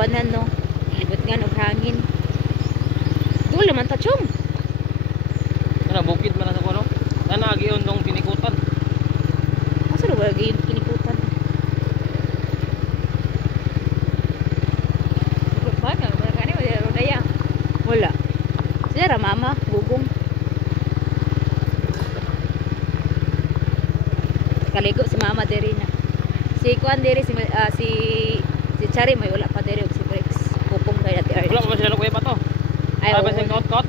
kuanan no. Libot nga og hangin. Dula man ta chum. Ana bukid man sa kuno. Ana giyon dong pinikutan. Asa ro ba gyud kinikutan? Mana kani wala rodaya. Wala. Sira mama gugong. Kaligo si mama diri na. Si kuan diri si Chari may wala pa diri og si Rex. Pupong kay ati Arch. Wala pa sila kuya pa to. Ay, Ay, oo. basing kot-kot.